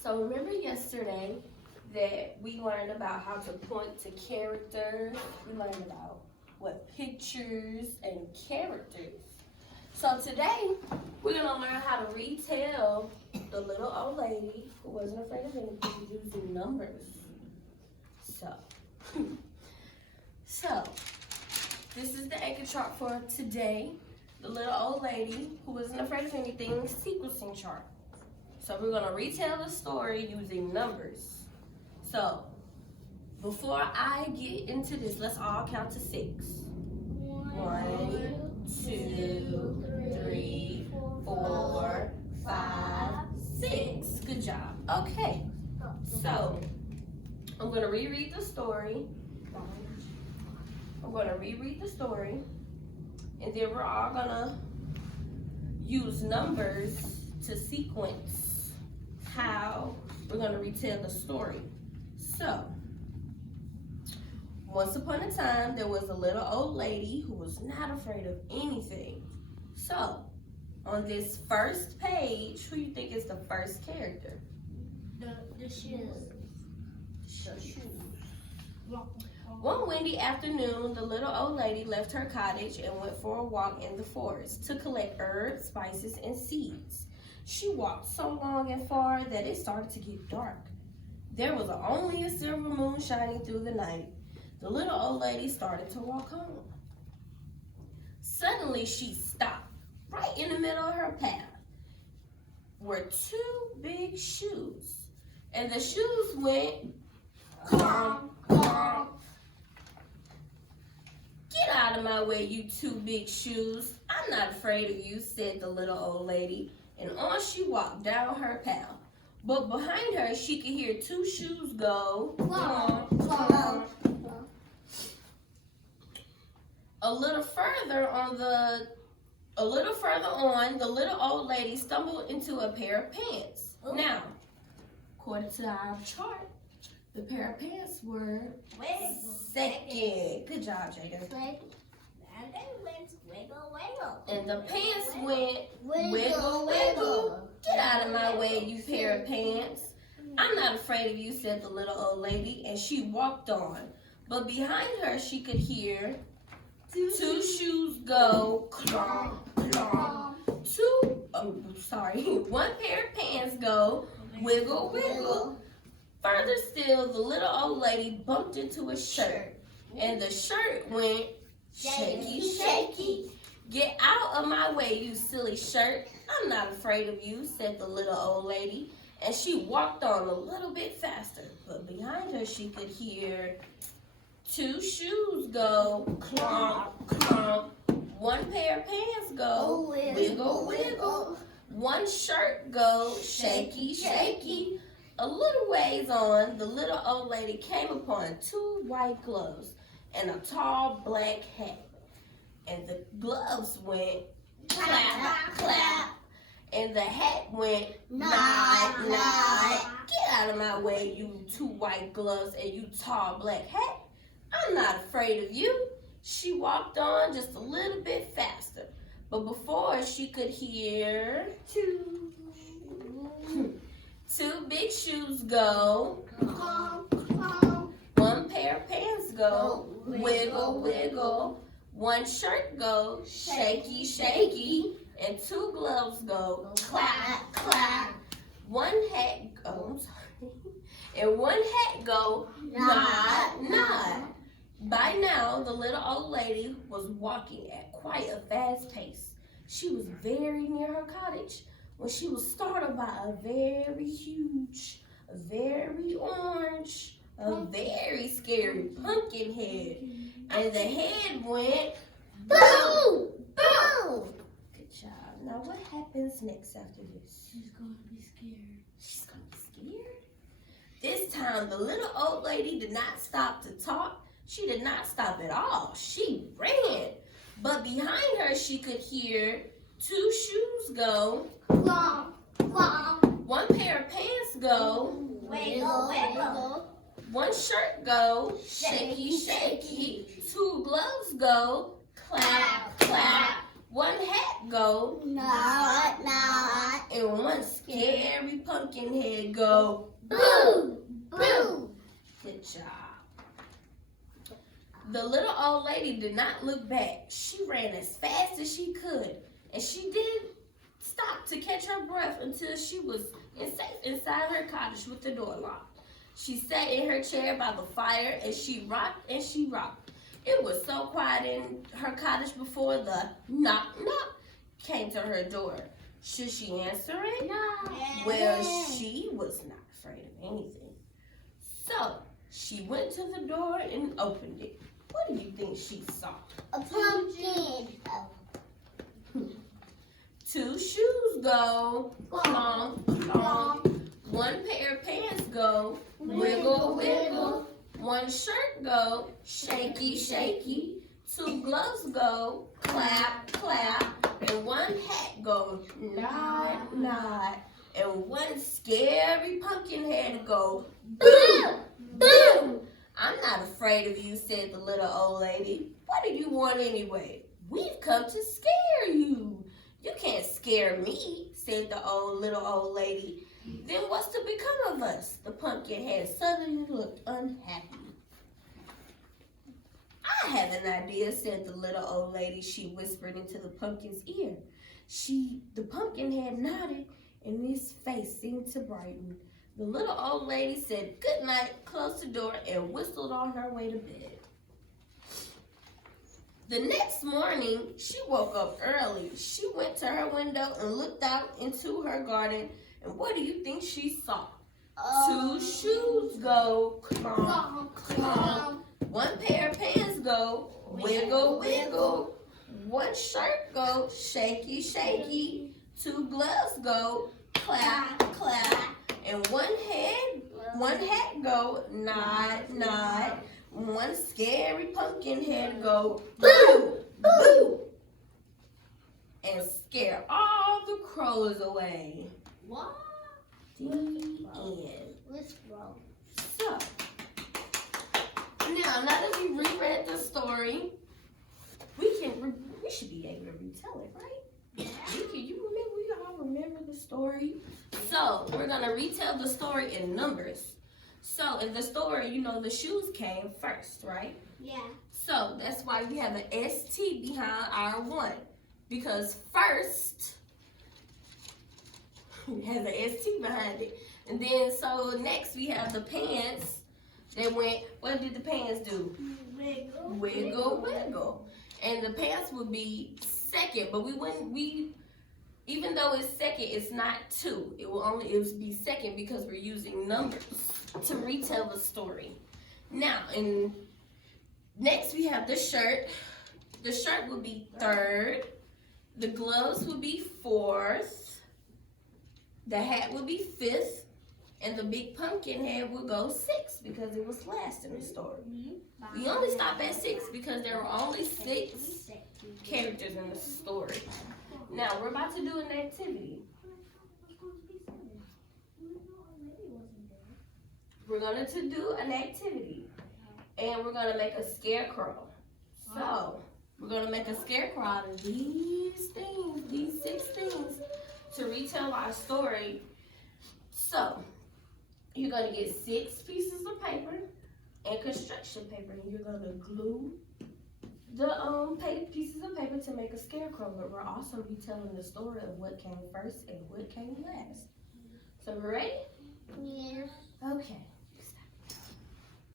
So remember yesterday that we learned about how to point to characters. We learned about what pictures and characters. So today we're gonna learn how to retell the little old lady who wasn't afraid of anything using numbers. So this is the anchor chart for today. The little old lady who wasn't afraid of anything sequencing chart. So we're gonna retell the story using numbers. So before I get into this, let's all count to 6. 1, 2, 3, 4, 5, 6. Good job. Okay. So I'm gonna reread the story. And then we're all gonna use numbers to sequence how we're gonna retell the story. So, once upon a time, there was a little old lady who was not afraid of anything. So, on this first page, who you think is the first character? The shoes. One windy afternoon, the little old lady left her cottage and went for a walk in the forest to collect herbs, spices, and seeds. She walked so long and far that it started to get dark. There was only a silver moon shining through the night. The little old lady started to walk home. Suddenly, she stopped right in the middle of her path were 2 big shoes. And the shoes went clomp, clomp. Get out of my way, you 2 big shoes. I'm not afraid of you, said the little old lady. And on she walked down her path. But behind her, she could hear 2 shoes go clomp, clomp. A little further on, the little old lady stumbled into a pair of pants. Ooh. Now, according to our chart, the pair of pants were second. Good job, Jaden. And they went wiggle, wiggle. And the pants went wiggle, wiggle. Get out of my way, you pair of pants. I'm not afraid of you, said the little old lady, and she walked on. But behind her, she could hear 2 shoes go clomp, clomp. 1 pair of pants go wiggle, wiggle. Further still, the little old lady bumped into a shirt, and the shirt went shaky, shaky. Get out of my way, you silly shirt. I'm not afraid of you, said the little old lady, and she walked on a little bit faster. But behind her, she could hear 2 shoes go clomp, clomp. 1 pair of pants go wiggle, wiggle. 1 shirt go shaky, shaky. A little ways on, the little old lady came upon 2 white gloves and a tall black hat. And the gloves went clap, clap. And the hat went nod, nod. Get out of my way, you 2 white gloves and you tall black hat. I'm not afraid of you. She walked on just a little bit faster. But before she could hear 2 big shoes go, 1 pair of pants go, wiggle, wiggle. 1 shirt go, shaky, shaky. And 2 gloves go, clap, clap. 1 hat go, and 1 hat go, nod, nod. By now, the little old lady was walking at quite a fast pace. She was very near her cottage when she was startled by a very huge, a very orange, a very scary pumpkin head. And the head went boom, boom. Good job. Now what happens next after this? She's going to be scared. She's going to be scared? This time, the little old lady did not stop to talk. She did not stop at all. She ran. But behind her, she could hear 2 shoes go Clomp, clomp. 1 pair of pants go Wiggle, wiggle. 1 shirt go shaky, shaky. 2 gloves go clap, clap. One hat go, Not, not. and one scary pumpkin head go. Boo, boo. Good job. The little old lady did not look back. She ran as fast as she could, and she did stop to catch her breath until she was safe inside her cottage with the door locked. She sat in her chair by the fire, and she rocked and she rocked. It was so quiet in her cottage before the knock knock came to her door. Should she answer it? No. Well, she was not afraid of anything. So she went to the door and opened it. What do you think she saw? A pumpkin. Two shoes go, clomp, clomp. One pair of pants go, wiggle, wiggle. One shirt go, shaky, shaky. Two gloves go, clap, clap. And one hat go, nod, nod. And one scary pumpkin head go, boom, boom. I'm not afraid of you, said the little old lady. What do you want anyway? We've come to scare you. You can't scare me, said the little old lady. Then what's to become of us? The pumpkin head suddenly looked unhappy. I have an idea, said the little old lady. She whispered into the pumpkin's ear. The pumpkin head nodded, and his face seemed to brighten. The little old lady said good night, closed the door, and whistled on her way to bed. The next morning, she woke up early. She went to her window and looked out into her garden. And what do you think she saw? Two shoes go, clomp, clomp. One pair of pants go, wiggle, wiggle. One shirt go, shaky, shaky. Two gloves go, clap, clap. And one hat go, nod, nod. One scary pumpkin head go, boo, boo. And scare all the crows away. What? The end. What's wrong? So, now that we reread the story, we should be able to retell it, right? We all remember the story. So, we're going to retell the story in numbers. So, in the story, the shoes came first, right? Yeah. So, that's why we have an ST behind our one. Because first, we have an ST behind it. And then, so next we have the pants that went, what did the pants do? Wiggle. Wiggle, wiggle. And the pants would be second, but even though it's second, it's not two. It would be second because we're using numbers to retell the story. Now, next we have the shirt. The shirt would be third. The gloves would be fourth. The hat would be fifth. And the big pumpkin head would go sixth because it was last in the story. We only stop at 6 because there were only 6 characters in the story. Now, we're about to do an activity. We're going to do an activity. And we're going to make a scarecrow. So, we're going to make a scarecrow out of these 6 things, to retell our story. So, you're going to get 6 pieces of paper and construction paper, and you're going to glue the pieces of paper to make a scarecrow, but we're also retelling the story of what came first and what came last. So, we're ready?